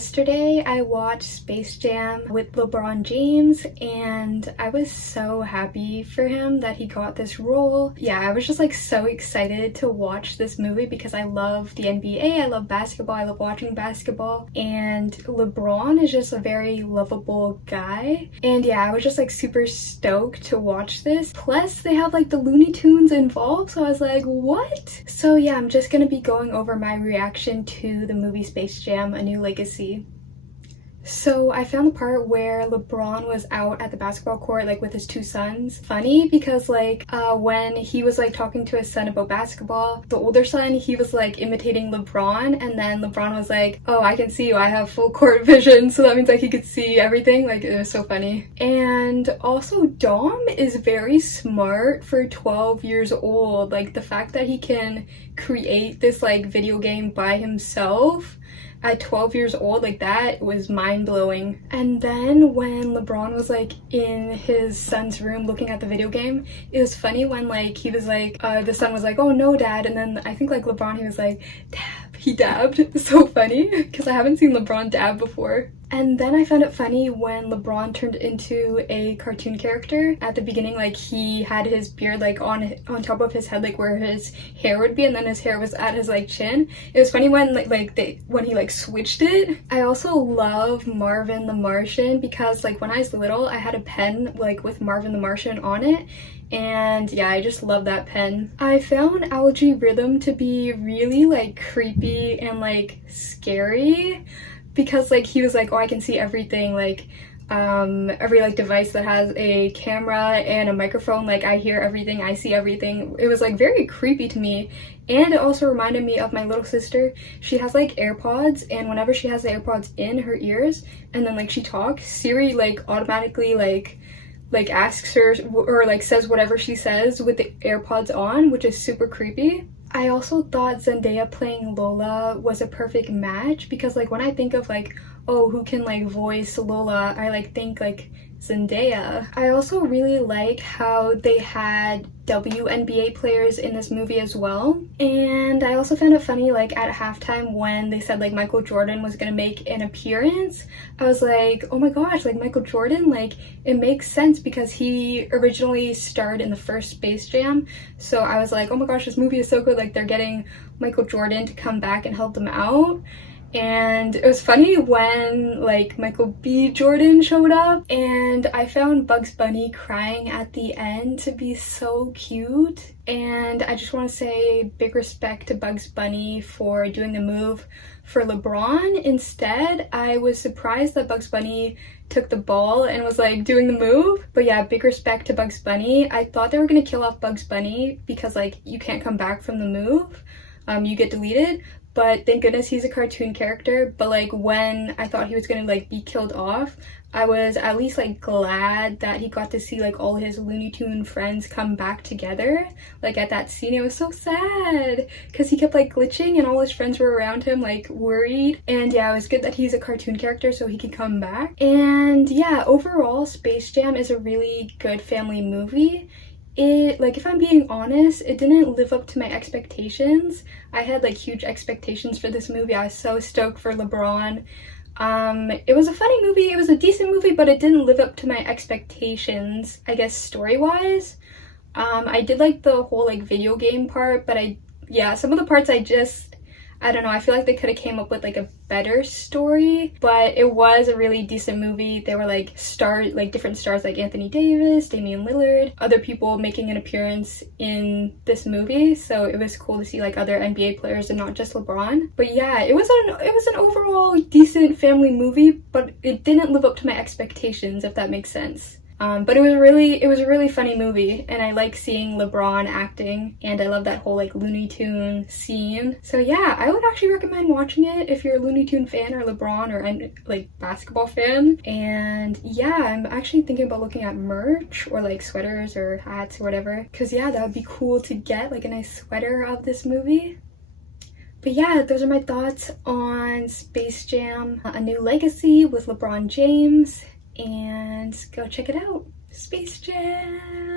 yesterday I watched Space Jam with LeBron James and I was so happy for him that he got this role. Yeah, I was just like so excited to watch this movie because I love the NBA, I love basketball, I love watching basketball, and LeBron is just a very lovable guy. And yeah, I was just like super stoked to watch this. Plus they have like the Looney Tunes involved, so I was like, what? So yeah, I'm just gonna be going over my reaction to the movie Space Jam: A New Legacy. So I found the part where LeBron was out at the basketball court like with his two sons funny because like when he was like talking to his son about basketball, the older son, he was like imitating LeBron, and then LeBron was like, oh, I can see you, I have full court vision, so that means like he could see everything. Like, it was so funny. And also Dom is very smart for 12 years old. Like the fact that he can create this like video game by himself at 12 years old, like that was mind-blowing. And then when LeBron was like in his son's room looking at the video game, it was funny when like he was like the son was like, oh no dad, and then I think like LeBron, he was like, dab, he dabbed. It's so funny because I haven't seen LeBron dab before. And then I found it funny when LeBron turned into a cartoon character. At the beginning, like he had his beard like on top of his head, like where his hair would be, and then his hair was at his like chin. It was funny when when he like switched it. I also love Marvin the Martian because like when I was little, I had a pen like with Marvin the Martian on it. And yeah, I just love that pen. I found Algae Rhythm to be really like creepy and like scary because like he was like, oh, I can see everything, like every like device that has a camera and a microphone, like I hear everything, I see everything. It was like very creepy to me. And it also reminded me of my little sister. She has like AirPods, and whenever she has the AirPods in her ears and then like she talks, Siri like automatically like asks her or like says whatever she says with the AirPods on, which is super creepy. I also thought Zendaya playing Lola was a perfect match because like when I think of like, oh, who can like voice Lola, I like think like Zendaya. I also really like how they had WNBA players in this movie as well. And I also found it funny like at halftime when they said like Michael Jordan was gonna make an appearance. I was like, oh my gosh, like Michael Jordan, like it makes sense because he originally starred in the first Space Jam. So I was like, oh my gosh, this movie is so good, like they're getting Michael Jordan to come back and help them out. And it was funny when like Michael B. Jordan showed up, and I found Bugs Bunny crying at the end to be so cute. And I just want to say big respect to Bugs Bunny for doing the move for LeBron instead. I was surprised that Bugs Bunny took the ball and was like doing the move. But yeah, big respect to Bugs Bunny. I thought they were gonna kill off Bugs Bunny because like you can't come back from the move. You get deleted. But thank goodness he's a cartoon character. But like when I thought he was gonna like be killed off, I was at least like glad that he got to see like all his Looney Tune friends come back together. Like at that scene, it was so sad because he kept like glitching and all his friends were around him like worried. And yeah, it was good that he's a cartoon character so he could come back. And yeah, overall Space Jam is a really good family movie. It, like, if I'm being honest, it didn't live up to my expectations. I had like huge expectations for this movie. I was so stoked for LeBron. It was a funny movie, it was a decent movie, but it didn't live up to my expectations, I guess, story-wise. I did like the whole like video game part, but some of the parts I don't know, I feel like they could have came up with like a better story, but it was a really decent movie. There were like different stars like Anthony Davis, Damian Lillard, other people making an appearance in this movie, so it was cool to see like other NBA players and not just LeBron. But yeah, it was an overall decent family movie, but it didn't live up to my expectations, if that makes sense. But it was a really funny movie, and I like seeing LeBron acting, and I love that whole like Looney Tune scene. So yeah, I would actually recommend watching it if you're a Looney Tune fan or LeBron or like basketball fan. And yeah, I'm actually thinking about looking at merch or like sweaters or hats or whatever, because yeah, that would be cool to get like a nice sweater of this movie. But yeah, those are my thoughts on Space Jam: A New Legacy with LeBron James. And go check it out. Space Jam!